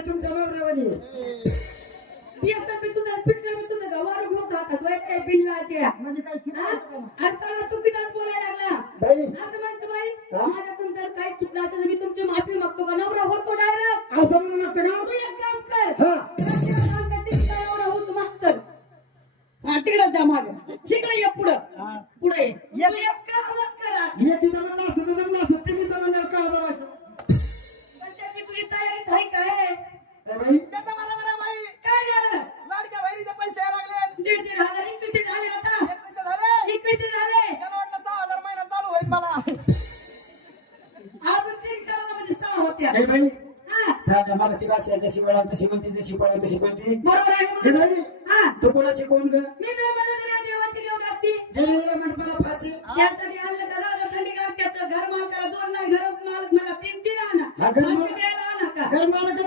तुमच्या नवऱ्यावानी पियता पितुदा पिटला पितुदा गवार घेऊन जातात वय काय बिल्ला त्या म्हणजे काय चुकलं अर्थाला चुकीदार बोलायला लागला बाई आता म्हणतो बाई माझ्यातून जर काही चुकलं तर मी तुमची माफी मागतो का नवरा होतो डायरेक्ट असं म्हणू लागतं का तू एक काम कर हा नवरा होतो मास्तर तिकडे जा माग तिकडे ये पुढं पुढे ये तू एक कामच करा एकीचं म्हणलं असतं तर जमलं असतं तिघीचं म्हणल्यावर काय जमायचं पंचायती तुझी तयारीत आहे काय काय बाई त्याचा मला म्हणा बाई काय झालं लाडक्या बहिणीचे पैसे यायला लागले 1,500 21 झाले आता 21 झाले 21 झाले त्याला वाटलं 6,000 महिना चालू होईल मला अजून 3 करायला म्हणजे 6 होत्या काय बाई हा त्या मराठी भाषा जशी वळण तशी बोलती जशी पळण तशी बोलती बरोबर आहे हे बरोबर. बाई हा तू कोणाची कोण ग मी तर मला तर या देवाची देव लागती गेलेल्या मंडपाला फाशी यासाठी आणलं का राजा थंडी गार घर मालकाला 2 नाही घर मालक मला 3 आणा हा, घर मालक- फाशी द्यायला आणा का घर मालक